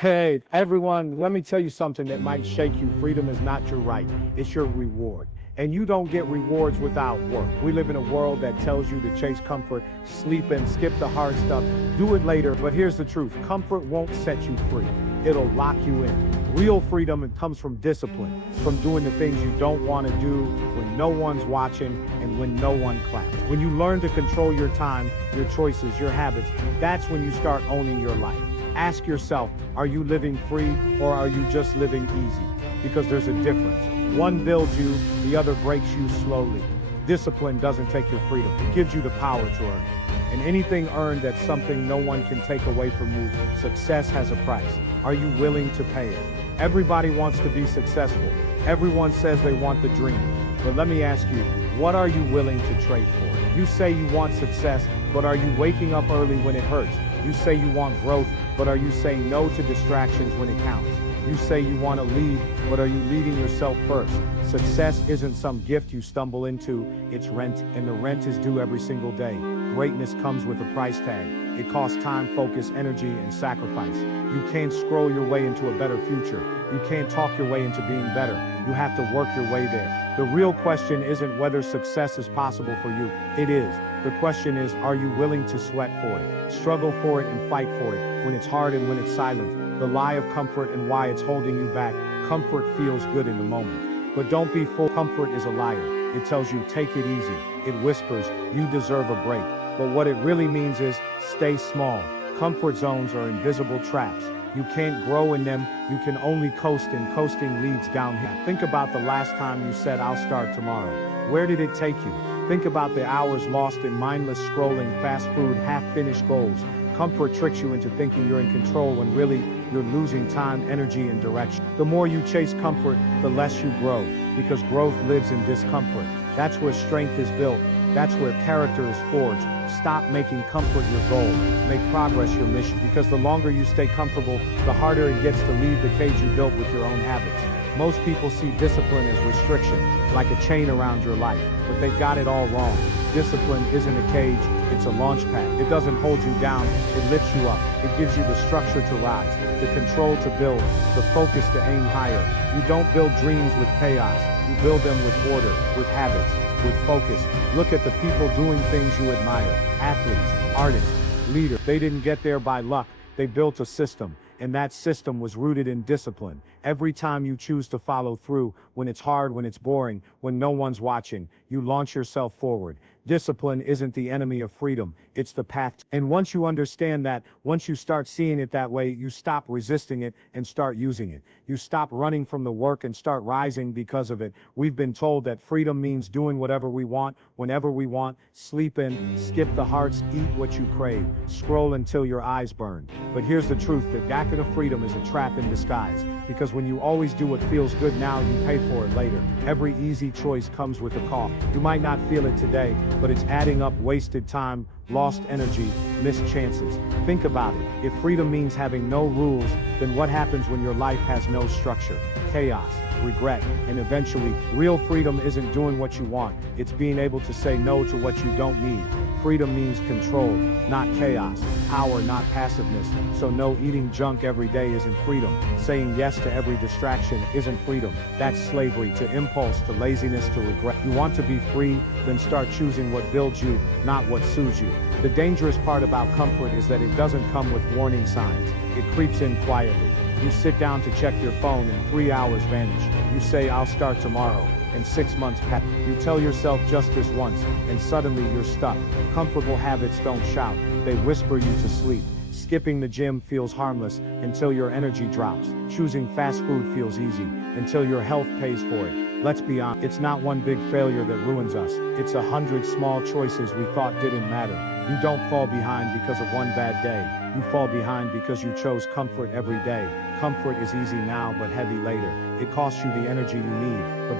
Hey, everyone, let me tell you something that might shake you. Freedom is not your right, it's your reward. And you don't get rewards without work. We live in a world that tells you to chase comfort, sleep in, skip the hard stuff, do it later. But here's the truth, comfort won't set you free, it'll lock you in. Real freedom comes from discipline, from doing the things you don't want to do when no one's watching and when no one claps. When you learn to control your time, your choices, your habits, that's when you start owning your life. Ask yourself, are you living free or are you just living easy? Because there's a difference. One builds you, the other breaks you slowly. Discipline doesn't take your freedom, it gives you the power to earn it. And anything earned, that's something no one can take away from you. Success has a price. Are you willing to pay it? Everybody wants to be successful. Everyone says they want the dream. But let me ask you, what are you willing to trade for? You say you want success, but are you waking up early when it hurts? You say you want growth, but are you saying no to distractions when it counts? You say you want to lead, but are you leading yourself first? Success isn't some gift you stumble into, it's rent, and the rent is due every single day. Greatness comes with a price tag. It costs time, focus, energy, and sacrifice. You can't scroll your way into a better future. You can't talk your way into being better. You have to work your way there. The real question isn't whether success is possible for you. It is. The question is, are you willing to sweat for it, struggle for it, and fight for it, when it's hard and when it's silent? The lie of comfort and why it's holding you back. Comfort feels good in the moment, but don't be fooled. Comfort is a liar. It tells you, take it easy. It whispers, you deserve a break. But what it really means is, stay small. Comfort zones are invisible traps. You can't grow in them, you can only coast, and coasting leads downhill. Think about the last time you said, I'll start tomorrow. Where did it take you? Think about the hours lost in mindless scrolling, fast food, half-finished goals. Comfort tricks you into thinking you're in control when really you're losing time, energy, and direction. The more you chase comfort, the less you grow, because growth lives in discomfort. That's where strength is built. That's where character is forged. Stop making comfort your goal. Make progress your mission, because the longer you stay comfortable, the harder it gets to leave the cage you built with your own habits. Most people see discipline as restriction, like a chain around your life, but they've got it all wrong. Discipline isn't a cage, it's a launch pad. It doesn't hold you down, it lifts you up. It gives you the structure to rise, the control to build, the focus to aim higher. You don't build dreams with chaos, you build them with order, with habits, with focus. Look at the people doing things you admire. Athletes, artists, leaders. They didn't get there by luck, they built a system. And that system was rooted in discipline. Every time you choose to follow through, when it's hard, when it's boring, when no one's watching, you launch yourself forward. Discipline isn't the enemy of freedom, it's the path. And once you understand that, once you start seeing it that way, you stop resisting it and start using it. You stop running from the work and start rising because of it. We've been told that freedom means doing whatever we want, whenever we want, sleep in, skip the hearts, eat what you crave, scroll until your eyes burn. But here's the truth, the jacket of freedom is a trap in disguise, because when you always do what feels good now, you pay for it later. Every easy choice comes with a cost. You might not feel it today, but it's adding up: wasted time, lost energy, missed chances. Think about it. If freedom means having no rules, then what happens when your life has no structure? Chaos, regret, and eventually, real freedom isn't doing what you want. It's being able to say no to what you don't need. Freedom means control, not chaos. Power, not passiveness. So no, eating junk every day isn't freedom. Saying yes to every distraction isn't freedom. That's slavery to impulse, to laziness, to regret. You want to be free? Then start choosing what builds you, not what soothes you. The dangerous part about comfort is that it doesn't come with warning signs. It creeps in quietly. You sit down to check your phone and 3 hours vanish. You say, I'll start tomorrow, and 6 months pass. You tell yourself just this once, and suddenly you're stuck. Comfortable habits don't shout, they whisper you to sleep. Skipping the gym feels harmless until your energy drops. Choosing fast food feels easy until your health pays for it. Let's be honest, it's not one big failure that ruins us. It's 100 small choices we thought didn't matter. You don't fall behind because of one bad day. You fall behind because you chose comfort every day. Comfort is easy now but heavy later. It costs you the energy you need, the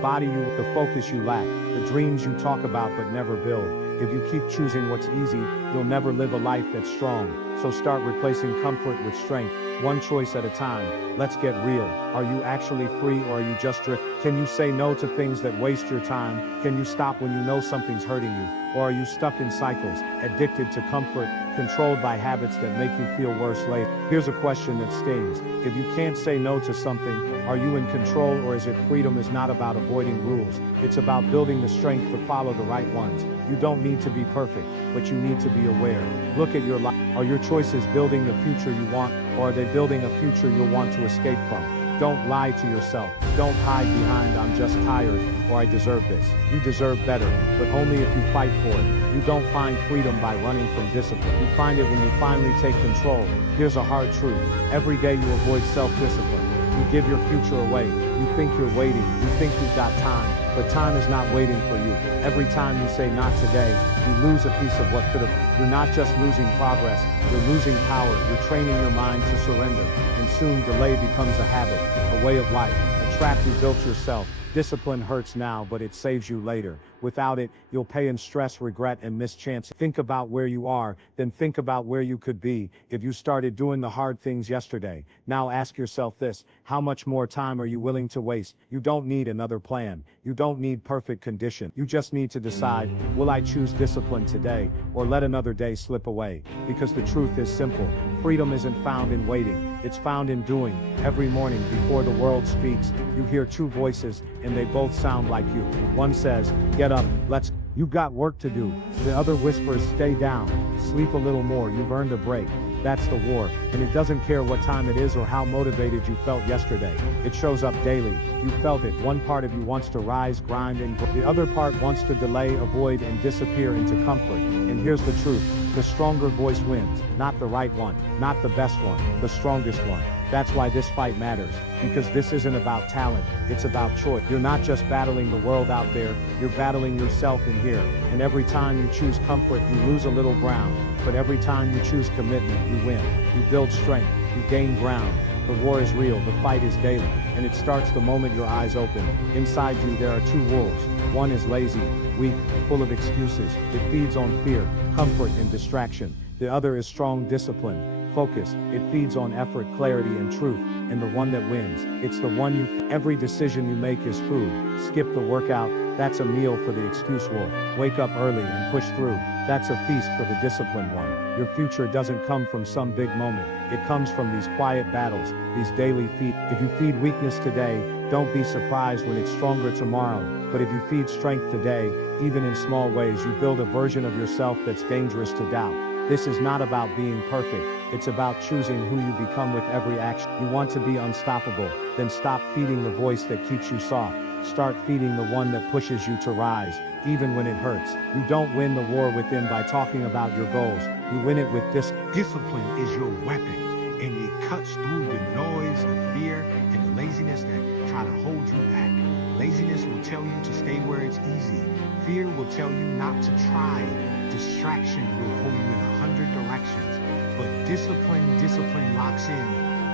the focus you lack, the dreams you talk about but never build. If you keep choosing what's easy, you'll never live a life that's strong. So start replacing comfort with strength, one choice at a time. Let's get real. Are you actually free, or are you just drifting? Can you say no to things that waste your time? Can you stop when you know something's hurting you? Or are you stuck in cycles, addicted to comfort, controlled by habits that make you feel worse later? Here's a question that stings. If you can't say no to something, are you in control, or is it freedom is not about avoiding rules? It's about building the strength to follow the right ones. You don't need to be perfect, but you need to be aware. Look at your life. Are your choices building the future you want, or are they building a future you'll want to escape from? Don't lie to yourself. Don't hide behind "I'm just tired" or "I deserve this." You deserve better, but only if you fight for it. You don't find freedom by running from discipline. You find it when you finally take control. Here's a hard truth. Every day you avoid self-discipline. You give your future away. You think you're waiting. You think you've got time, but time is not waiting for you. Every time you say "not today," you lose a piece of what could have. You're not just losing progress, you're losing power. You're training your mind to surrender, and soon delay becomes a habit, a way of life, a trap you built yourself. Discipline hurts now, but it saves you later. Without it, you'll pay in stress, regret, and missed chances. Think about where you are, then think about where you could be if you started doing the hard things yesterday. Now ask yourself this: how much more time are you willing to waste? You don't need another plan. You don't need perfect condition. You just need to decide, will I choose discipline today, or let another day slip away? Because the truth is simple. Freedom isn't found in waiting. It's found in doing. Every morning before the world speaks, you hear two voices, and they both sound like you. One says, "Get up, let's." You've got work to do. The other whispers, "Stay down, sleep a little more, you've earned a break." That's the war, and it doesn't care what time it is or how motivated you felt yesterday. It shows up daily. You felt it. One part of you wants to rise, grind, and grow. The other part wants to delay, avoid, and disappear into comfort. And here's the truth. The stronger voice wins. Not the right one, not the best one, the strongest one. That's why this fight matters, because this isn't about talent, it's about choice. You're not just battling the world out there, you're battling yourself in here. And every time you choose comfort, you lose a little ground. But every time you choose commitment, you win. You build strength, you gain ground. The war is real, the fight is daily, and it starts the moment your eyes open. Inside you there are two wolves. One is lazy, weak, full of excuses. It feeds on fear, comfort, and distraction. The other is strong, disciplined, focused. It feeds on effort, clarity, and truth. And the one that wins, it's the one every decision you make is food. Skip the workout, that's a meal for the excuse wolf. Wake up early and push through, that's a feast for the disciplined one. Your future doesn't come from some big moment. It comes from these quiet battles, these daily feed. If you feed weakness today, don't be surprised when it's stronger tomorrow. But if you feed strength today, even in small ways, you build a version of yourself that's dangerous to doubt. This is not about being perfect. It's about choosing who you become with every action. You want to be unstoppable, then stop feeding the voice that keeps you soft. Start feeding the one that pushes you to rise, even when it hurts. You don't win the war within by talking about your goals. You win it with discipline is your weapon, and it cuts through the noise, the fear, and the laziness that try to hold you back. Laziness will tell you to stay where it's easy. Fear will tell you not to try. Distraction will pull you in 100 directions. But discipline locks in,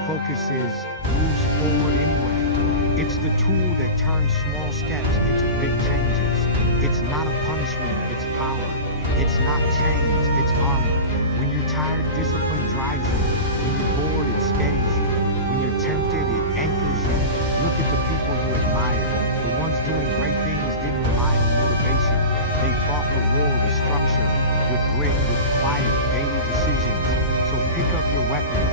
focuses, moves forward anyway. It's the tool that turns small steps into big changes. It's not a punishment, it's power. It's not chains, it's armor. When you're tired, discipline drives you. When you're bored, it steadies you. When you're tempted, it anchors you. Look at the people you admire. The ones doing great things didn't rely on motivation. They fought the war with structure, with grit, with quiet, daily decisions. So pick up your weapon,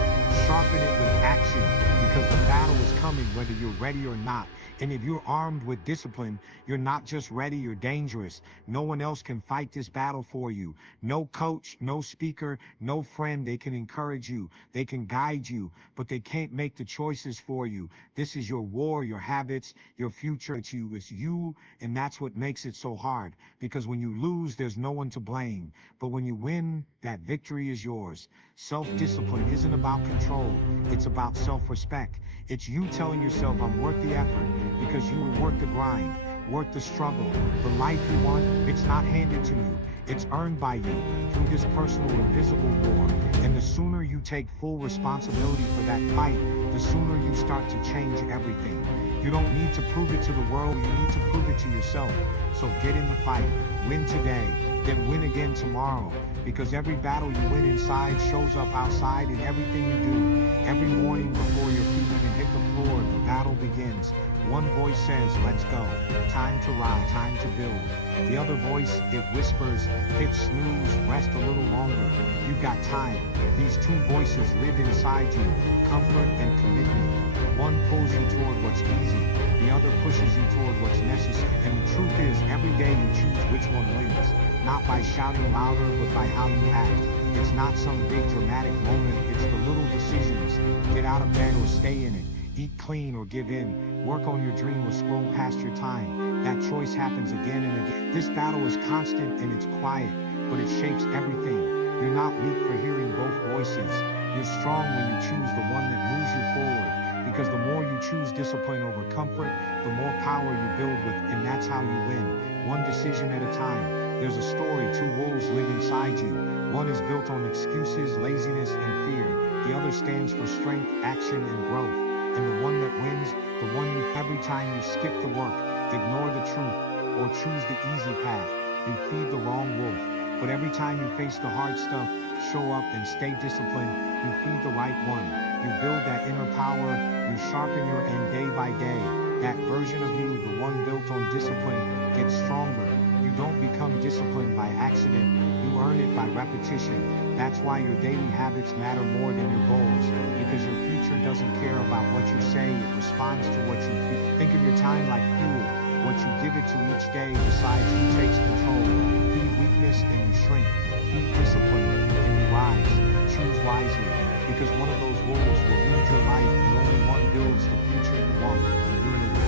sharpen it with action, because the battle is coming whether you're ready or not. And if you're armed with discipline, you're not just ready, you're dangerous. No one else can fight this battle for you. No coach, no speaker, no friend. They can encourage you, they can guide you, but they can't make the choices for you. This is your war, your habits, your future. It's you, and that's what makes it so hard. Because when you lose, there's no one to blame. But when you win, that victory is yours. Self-discipline isn't about control, it's about self-respect. It's you telling yourself, I'm worth the effort, because you were worth the grind, worth the struggle. The life you want, it's not handed to you. It's earned by you through this personal invisible war. And the sooner you take full responsibility for that fight, the sooner you start to change everything. You don't need to prove it to the world, you need to prove it to yourself. So get in the fight, win today, then win again tomorrow. Because every battle you win inside shows up outside in everything you do. Every morning before your feet even hit the floor, the battle begins. One voice says, let's go, time to ride, time to build. The other voice, it whispers, hit snooze, rest a little longer, you got time. These two voices live inside you, comfort and commitment. One pulls you toward what's easy, the other pushes you toward what's necessary. And the truth is, every day you choose which one wins. Not by shouting louder, but by how you act. It's not some big dramatic moment, it's the little decisions. Get out of bed or stay in it. Eat clean or give in. Work on your dream or scroll past your time. That choice happens again and again. This battle is constant and it's quiet, but it shapes everything. You're not weak for hearing both voices. You're strong when you choose the one that moves you forward. Because the more you choose discipline over comfort, the more power you build with, and that's how you win. One decision at a time. There's a story, two wolves live inside you. One is built on excuses, laziness, and fear. The other stands for strength, action, and growth. And the one that wins, the one you, every time you skip the work, ignore the truth, or choose the easy path, you feed the wrong wolf. But every time you face the hard stuff, show up and stay disciplined, you feed the right one. You build that inner power, you sharpen your end day by day. That version of you, the one built on discipline, gets stronger. You don't become disciplined by accident, you earn it by repetition. That's why your daily habits matter more than your goals, because your future doesn't care about what you say, it responds to what you feel. Think of your time like fuel. What you give it to each day decides who takes control. Feed weakness and you shrink. Feed discipline and you rise. Choose wisely, because one of those wolves will lead your life and only one builds the future you want.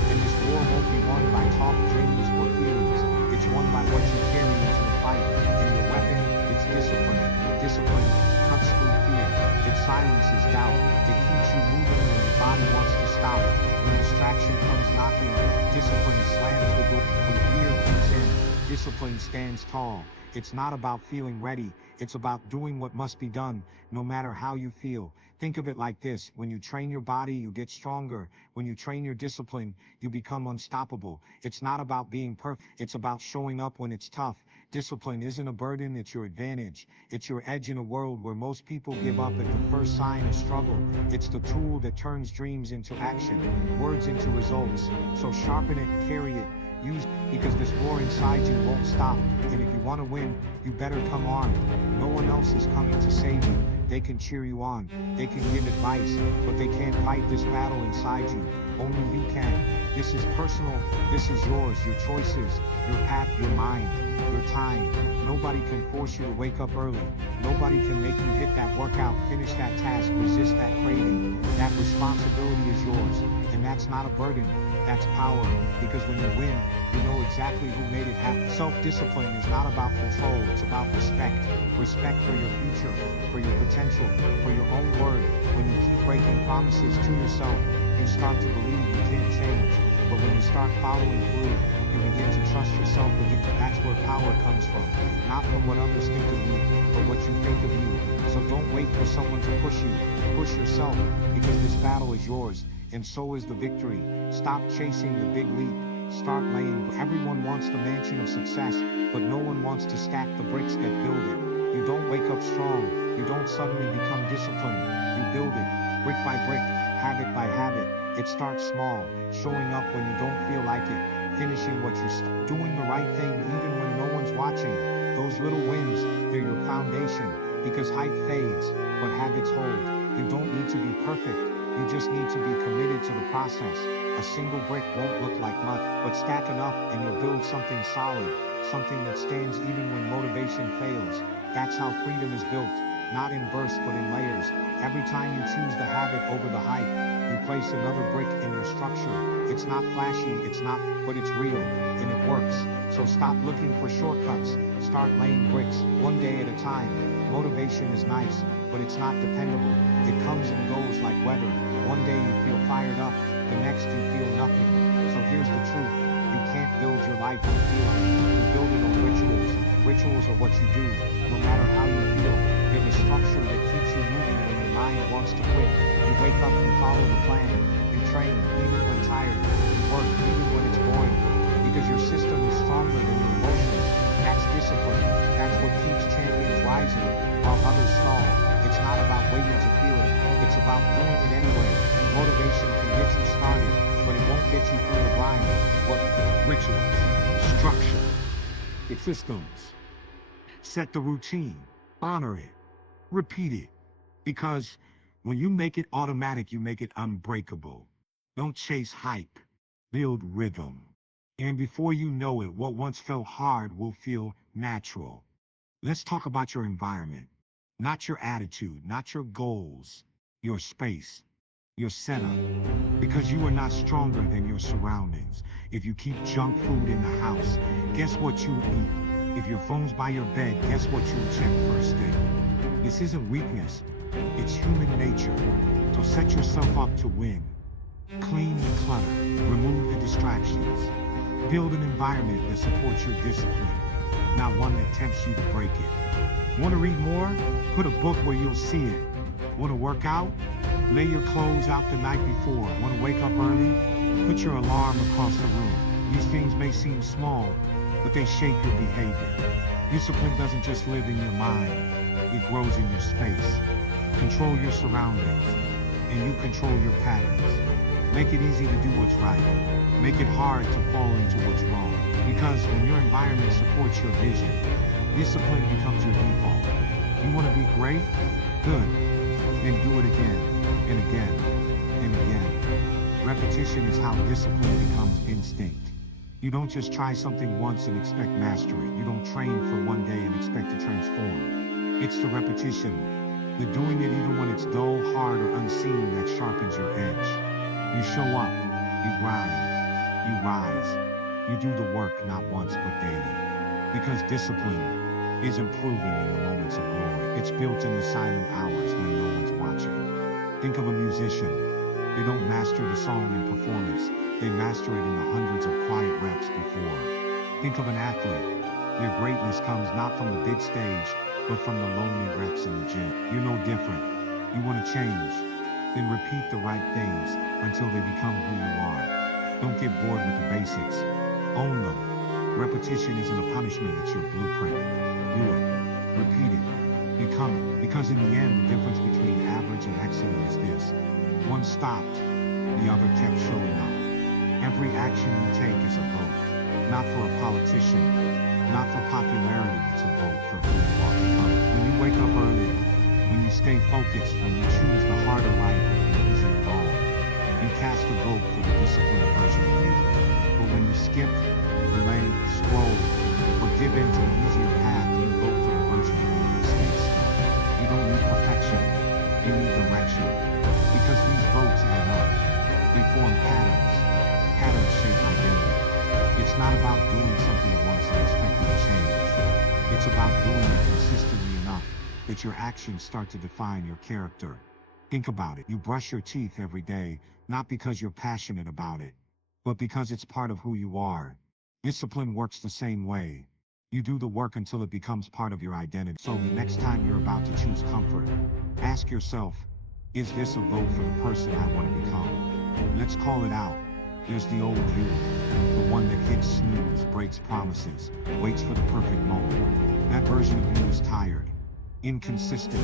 And this war won't be won by talk, dreams, or feelings. It's won by what you carry into the fight. And your weapon, it's discipline. Discipline cuts through fear. It silences doubt. It keeps you moving when your body wants to stop. When distraction comes knocking, discipline slams the door. When fear creeps in, discipline stands tall. It's not about feeling ready. It's about doing what must be done, no matter how you feel. Think of it like this. When you train your body, you get stronger. When you train your discipline, you become unstoppable. It's not about being perfect. It's about showing up when it's tough. Discipline isn't a burden, it's your advantage. It's your edge in a world where most people give up at the first sign of struggle. It's the tool that turns dreams into action, words into results. So sharpen it, carry it, use, because this war inside you won't stop. And if you want to win, you better come armed. No one else is coming to save you. They can cheer you on, they can give advice, but they can't fight this battle inside you. Only you can. This is personal, this is yours, your choices, your path, your mind, your time. Nobody can force you to wake up early. Nobody can make you hit that workout, finish that task, resist that craving. That responsibility is yours, and that's not a burden. That's power, because when you win, you know exactly who made it happen. Self-discipline is not about control, it's about respect. Respect for your future, for your potential, for your own word. When you keep breaking promises to yourself, you start to believe you can change. But when you start following through, you begin to trust yourself again. That's where power comes from. Not from what others think of you, but what you think of you. So don't wait for someone to push you. Push yourself, because this battle is yours. And so is the victory. Stop chasing the big leap. Start laying. Everyone wants the mansion of success, but no one wants to stack the bricks that build it. You don't wake up strong. You don't suddenly become disciplined. You build it, brick by brick, habit by habit. It starts small, showing up when you don't feel like it, finishing what you start, doing the right thing even when no one's watching. Those little wins, they're your foundation, because hype fades, but habits hold. You don't need to be perfect. You just need to be committed to the process. A single brick won't look like much, but stack enough and you'll build something solid, something that stands even when motivation fails. That's how freedom is built, not in bursts but in layers. Every time you choose the habit over the hype, you place another brick in your structure. It's not flashy, it's not, but it's real, and it works. So stop looking for shortcuts, start laying bricks, one day at a time. Motivation is nice, but it's not dependable. It comes and goes like weather. One day you feel fired up, the next you feel nothing. So here's the truth. You can't build your life on feeling. You build it on rituals. Rituals are what you do, no matter how you feel. They're the structure that keeps you moving when your mind wants to quit. You wake up and follow the plan. You train even when tired. You work even when it's boring. Because your system is stronger than your emotions. That's discipline. That's what keeps champions rising while others stall. It's not about waiting to feel it. It's about doing it anyway. Motivation can get you started, but it won't get get you through the grind. What rituals, structure, systems. Set the routine, honor it, repeat it. Because when you make it automatic, you make it unbreakable. Don't chase hype, build rhythm. And before you know it, what once felt hard will feel natural. Let's talk about your environment, not your attitude, not your goals, your space, your setup. Because you are not stronger than your surroundings. If you keep junk food in the house, guess what you eat? If your phone's by your bed, guess what you'll check first thing? This isn't weakness, it's human nature. So set yourself up to win. Clean the clutter, remove the distractions. Build an environment that supports your discipline, not one that tempts you to break it. Want to read more? Put a book where you'll see it. Want to work out? Lay your clothes out the night before. Want to wake up early? Put your alarm across the room. These things may seem small, but they shape your behavior. Discipline doesn't just live in your mind, it grows in your space. Control your surroundings, and you control your patterns. Make it easy to do what's right. Make it hard to fall into what's wrong. Because when your environment supports your vision, discipline becomes your default. You want to be great? Good. Then do it again, and again, and again. Repetition is how discipline becomes instinct. You don't just try something once and expect mastery. You don't train for one day and expect to transform. It's the repetition, the doing it even when it's dull, hard, or unseen that sharpens your edge. You show up, you grind, you rise, you do the work not once but daily. Because discipline isn't proven in the moments of glory. It's built in the silent hours when no one's watching. Think of a musician. They don't master the song in performance. They master it in the hundreds of quiet reps before. Think of an athlete. Their greatness comes not from the big stage, but from the lonely reps in the gym. You're no different. You want to change? Then repeat the right things until they become who you are. Don't get bored with the basics. Own them. Repetition isn't a punishment, it's your blueprint. Do it. Repeat it. Become it. Because in the end, the difference between average and excellent is this. One stopped, the other kept showing up. Every action you take is a vote. Not for a politician, not for popularity, it's a vote for who you are becoming. When you wake up early, when you stay focused, when you choose the harder life over the easier goal, you cast a vote for the disciplined version of you. But when you skip, delay, scroll, or give in to the easier path, you vote for the version of you that stays stuck. You don't need perfection, you need direction. Because these votes add up. They form patterns. Patterns shape identity. It's not about doing something once and expecting change. It's about doing it consistently enough that your actions start to define your character. Think about it. You brush your teeth every day, not because you're passionate about it, but because it's part of who you are. Discipline works the same way. You do the work until it becomes part of your identity. So the next time you're about to choose comfort, ask yourself, is this a vote for the person I want to become? Let's call it out. There's the old you, the one that hits snooze, breaks promises, waits for the perfect moment. That version of you is tired, inconsistent,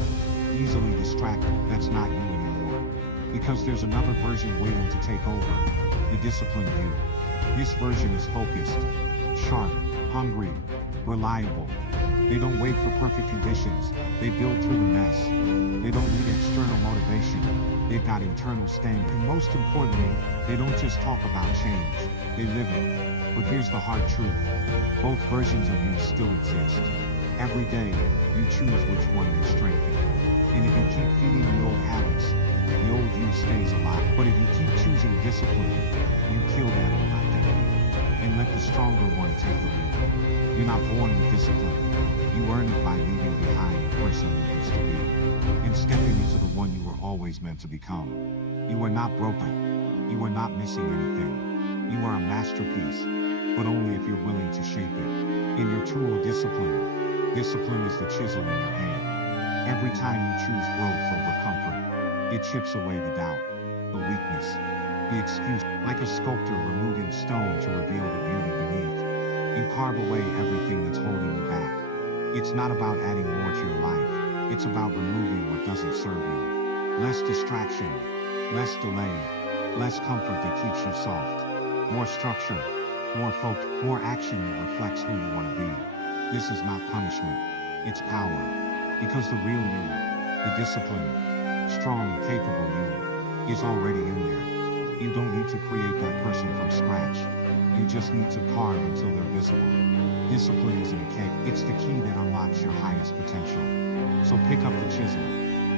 easily distracted. That's not you anymore. Because there's another version waiting to take over, the disciplined you. This version is focused, sharp, hungry, reliable. They don't wait for perfect conditions. They build through the mess. They don't need external motivation. They've got internal standard. And most importantly, they don't just talk about change. They live it. But here's the hard truth. Both versions of you still exist. Every day, you choose which one you strengthen. And if you keep feeding the old habits, the old you stays alive. But if you keep choosing discipline, you kill that old identity. And let the stronger one take the lead. You're not born with discipline. You earn it by leaving behind the person you used to be and stepping into the one you were always meant to become. You are not broken. You are not missing anything. You are a masterpiece, but only if you're willing to shape it. In your tool, discipline. Discipline is the chisel in your hand. Every time you choose growth over comfort, it chips away the doubt, the weakness, the excuse. Like a sculptor removing stone to reveal the beauty beneath, you carve away everything that's holding you back. It's not about adding more to your life. It's about removing what doesn't serve you. Less distraction, less delay, less comfort that keeps you soft. more structure, more focus, more action that reflects who you want to be. This is not punishment, it's power. Because the real you, the disciplined, strong, capable you, is already in there. You don't need to create that person from scratch. You just need to carve until they're visible. Discipline isn't a cake, it's the key that unlocks your highest potential. So pick up the chisel,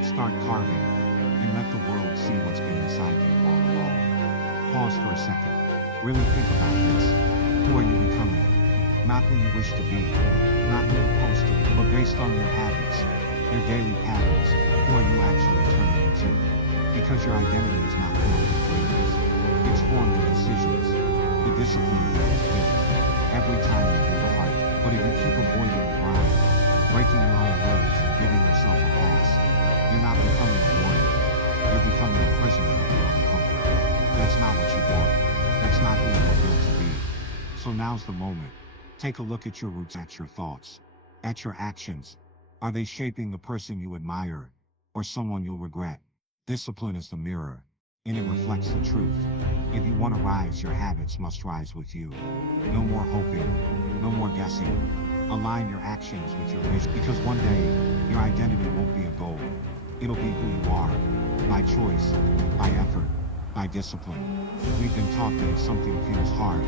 start carving, and let the world see what's been inside you all along. Pause for a second. Really think about this. Who are you becoming? Not who you wish to be, not who you're supposed to be, but based on your habits, your daily patterns, who are you actually turning into? Because your identity is not formed with dreams. It's formed with decisions. The discipline is built every time you do the heart. But if you keep avoiding the grind, breaking your own rules and giving yourself a pass, you're not becoming a warrior. You're becoming a prisoner of your own comfort. That's not what you want. That's not who you were built to be. So now's the moment. Take a look at your roots, at your thoughts, at your actions. Are they shaping the person you admire or someone you'll regret? Discipline is the mirror, and it reflects the truth. If you want to rise, your habits must rise with you. No more hoping, no more guessing. Align your actions with your vision, because one day, your identity won't be a goal. It'll be who you are, by choice, by effort, by discipline. We've been taught that if something feels hard,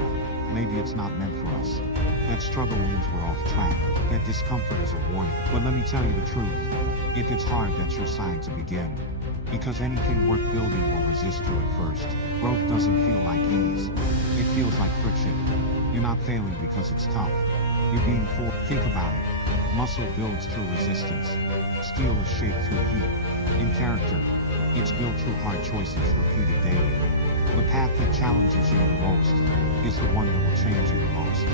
maybe it's not meant for us. That struggle means we're off track. That discomfort is a warning. But let me tell you the truth. If it's hard, that's your sign to begin. Because anything worth building will resist you at first. Growth doesn't feel like ease. It feels like friction. You're not failing because it's tough. You're being forced. Think about it. Muscle builds through resistance. Steel is shaped through heat. In character, it's built through hard choices repeated daily. The path that challenges you the most is the one that will change you the most.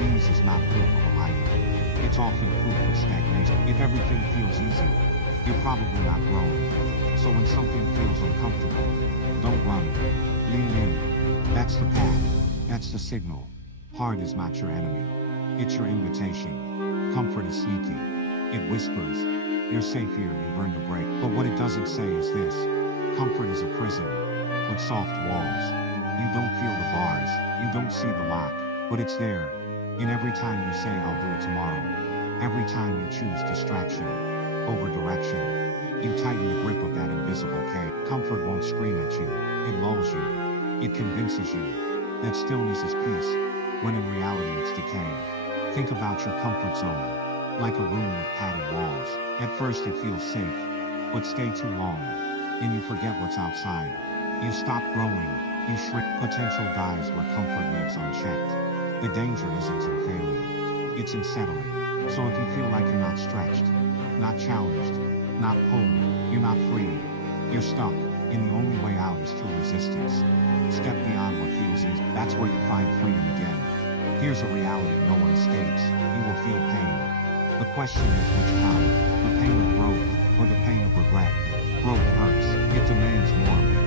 Ease is not proof of alignment. It's often proof of stagnation. If everything feels easy, you're probably not growing. So when something feels uncomfortable, don't run. Lean in. That's the path. That's the signal. Hard is not your enemy. It's your invitation. Comfort is sneaky. It whispers, you're safe here, you've earned a break. But what it doesn't say is this. Comfort is a prison with soft walls. You don't feel the bars, you don't see the lock, but it's there. And every time you say, I'll do it tomorrow, every time you choose distraction over direction, you tighten the grip of that invisible cage. Comfort won't scream at you, it lulls you, it convinces you that stillness is peace, when in reality it's decay. Think about your comfort zone, like a room with padded walls. At first it feels safe, but stay too long, and you forget what's outside. You stop growing, you shrink. Potential dies where comfort lives unchecked. The danger isn't in failing, it's in settling. So if you feel like you're not stretched, not challenged, not pulled, you're not free, you're stuck, and the only way out is through resistance. Step beyond what feels easy. That's where you find freedom again. Here's a reality no one escapes. You will feel pain. The question is which kind? The pain of growth, or the pain of regret? Growth hurts. It demands more of you.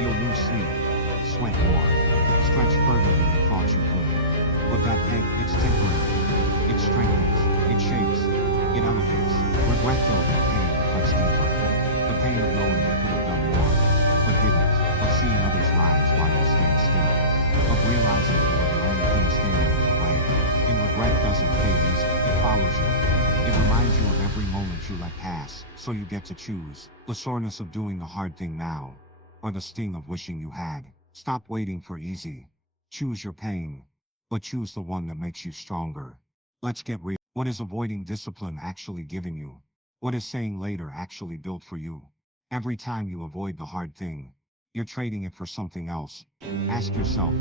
You'll lose sleep, sweat more, stretch further than you thought you could. But that pain, it's temporary. It strengthens, it shapes, it elevates. Regret though, that pain cuts deeper. The pain of knowing you could have done more, but didn't. Of seeing others rise while you stayed still. Of realizing you were the only thing standing in the way. And regret doesn't fade easy, it follows you. It reminds you of every moment you let pass, so you get to choose. The soreness of doing the hard thing now, or the sting of wishing you had. Stop waiting for easy. Choose your pain, but choose the one that makes you stronger. Let's get real. What is avoiding discipline actually giving you? What is saying later actually built for you? Every time you avoid the hard thing, you're trading it for something else. Ask yourself,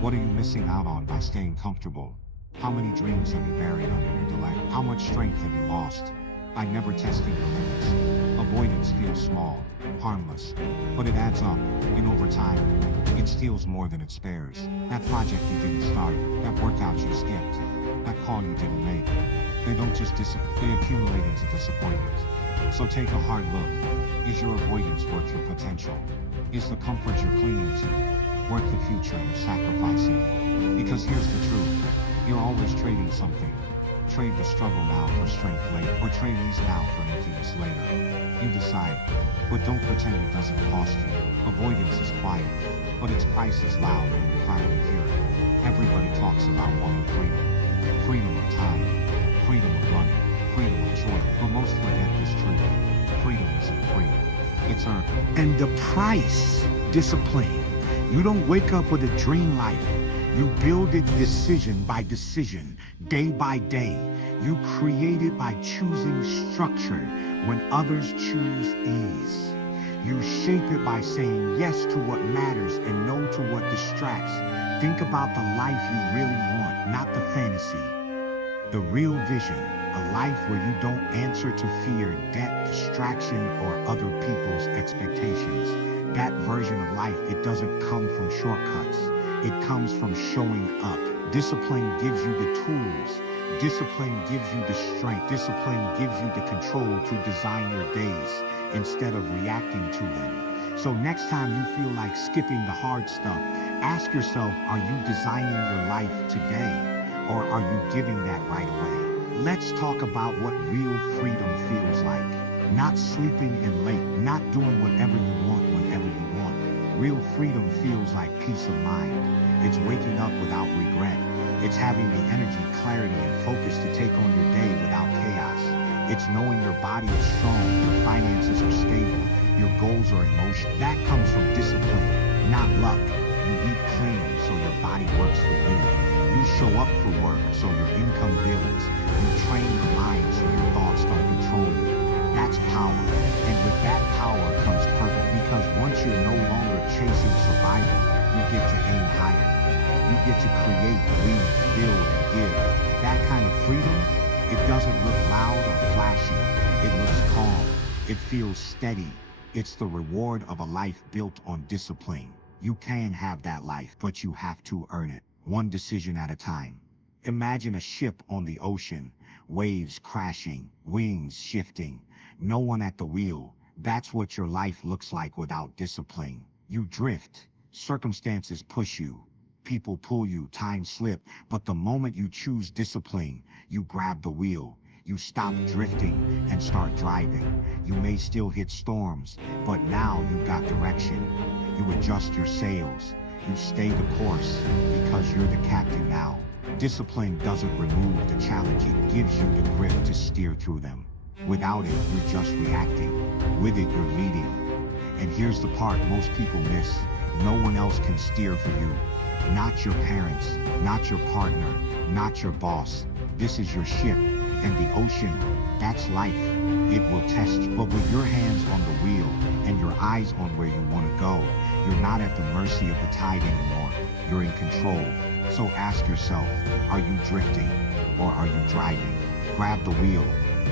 what are you missing out on by staying comfortable? How many dreams have you buried under your delay? How much strength have you lost by never testing your limits? Avoidance feels small, harmless, but it adds up, and over time, it steals more than it spares. That project you didn't start, that workout you skipped, that call you didn't make, they don't just disappear, they accumulate into disappointment. So take a hard look. Is your avoidance worth your potential? Is the comfort you're clinging to worth the future you're sacrificing? Because here's the truth. You're always trading something. Trade the struggle now for strength later, or trade ease now for emptiness later. You decide, but don't pretend it doesn't cost you. Avoidance is quiet, but but its price is loud when you finally hear it. Everybody talks about wanting freedom. Freedom of time, freedom of money, freedom of choice. But most forget this truth. Freedom isn't free. It's earned. And the price, discipline. You don't wake up with a dream life. You build it decision by decision, day by day. You create it by choosing structure when others choose ease. You shape it by saying yes to what matters and no to what distracts. Think about the life you really want, not the fantasy. The real vision, a life where you don't answer to fear, debt, distraction, or other people's expectations. That version of life, it doesn't come from shortcuts. It comes from showing up. Discipline gives you the tools. Discipline gives you the strength. Discipline gives you the control to design your days instead of reacting to them. So next time you feel like skipping the hard stuff, ask yourself, are you designing your life today, or are you giving that right away? Let's talk about what real freedom feels like. Not sleeping in late, not doing whatever you want whenever you want. Real freedom feels like peace of mind. It's waking up without regret. It's having the energy, clarity, and focus to take on your day without chaos. It's knowing your body is strong, your finances are stable, your goals are in motion. That comes from discipline, not luck. You eat clean so your body works for you. You show up for work so your income builds. You train your mind so your thoughts don't control you. That's power. And with that power comes purpose, because once you're no longer chasing survival, you get to aim higher. You get to create, lead, build, and give. That kind of freedom, it doesn't look loud or flashy. It looks calm. It feels steady. It's the reward of a life built on discipline. You can have that life, but you have to earn it, one decision at a time. Imagine a ship on the ocean, waves crashing, wings shifting, no one at the wheel. That's what your life looks like without discipline. You drift, circumstances push you, people pull you, time slip, but the moment you choose discipline, you grab the wheel. You stop drifting and start driving. You may still hit storms, but now you got direction. You adjust your sails. You stay the course because you're the captain now. Discipline doesn't remove the challenge, it gives you the grip to steer through them. Without it, you're just reacting. With it, you're leading. And here's the part most people miss. No one else can steer for you. Not your parents, not your partner, not your boss. This is your ship, and the ocean, that's life. It will test you. But with your hands on the wheel and your eyes on where you want to go, you're not at the mercy of the tide anymore. You're in control. So ask yourself, are you drifting or are you driving? Grab the wheel.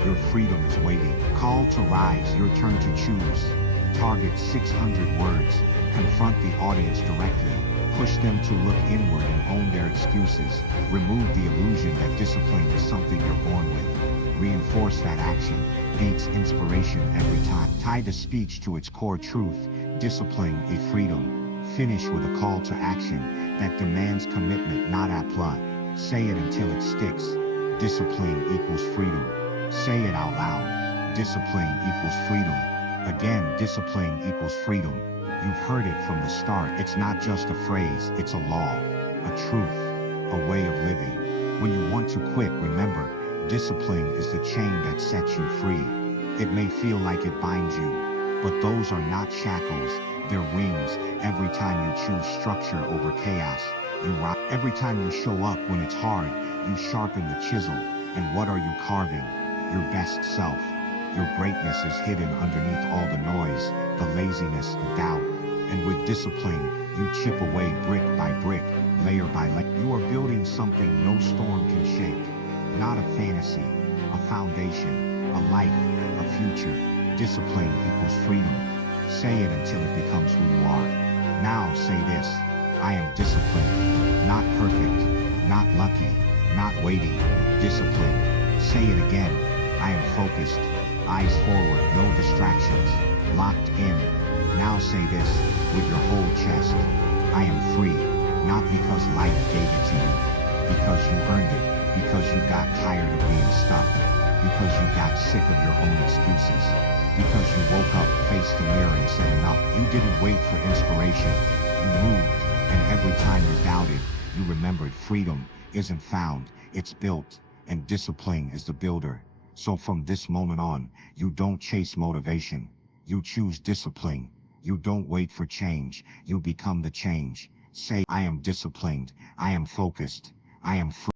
Your freedom is waiting. Call to rise, your turn to choose. Target 600 words. Confront the audience directly. Push them to look inward and own their excuses. Remove the illusion that discipline is something you're born with. Reinforce that action. Beats inspiration every time. Tie the speech to its core truth. Discipline a freedom. Finish with a call to action that demands commitment, not applause. Say it until it sticks. Discipline equals freedom. Say it out loud. Discipline equals freedom. Again, discipline equals freedom. You've heard it from the start. It's not just a phrase, it's a law, a truth, a way of living. When you want to quit, remember, discipline is the chain that sets you free. It may feel like it binds you, but those are not shackles, they're wings. Every time you choose structure over chaos, you rock. Every time you show up when it's hard, you sharpen the chisel. And what are you carving? Your best self. Your greatness is hidden underneath all the noise, the laziness, the doubt. And with discipline, you chip away brick by brick, layer by layer. You are building something no storm can shake. Not a fantasy, a foundation, a life, a future. Discipline equals freedom. Say it until it becomes who you are. Now say this, I am disciplined, not perfect, not lucky, not waiting. Discipline. Say it again, I am focused. Eyes forward, no distractions, locked in. Now say this with your whole chest. I am free, not because life gave it to you, because you earned it, because you got tired of being stuck, because you got sick of your own excuses, because you woke up, faced the mirror and said enough. You didn't wait for inspiration. You moved. time you doubted, you remembered freedom isn't found, it's built, and discipline is the builder. So from this moment on, you don't chase motivation. You choose discipline. You don't wait for change. You become the change. Say, I am disciplined. I am focused. I am free.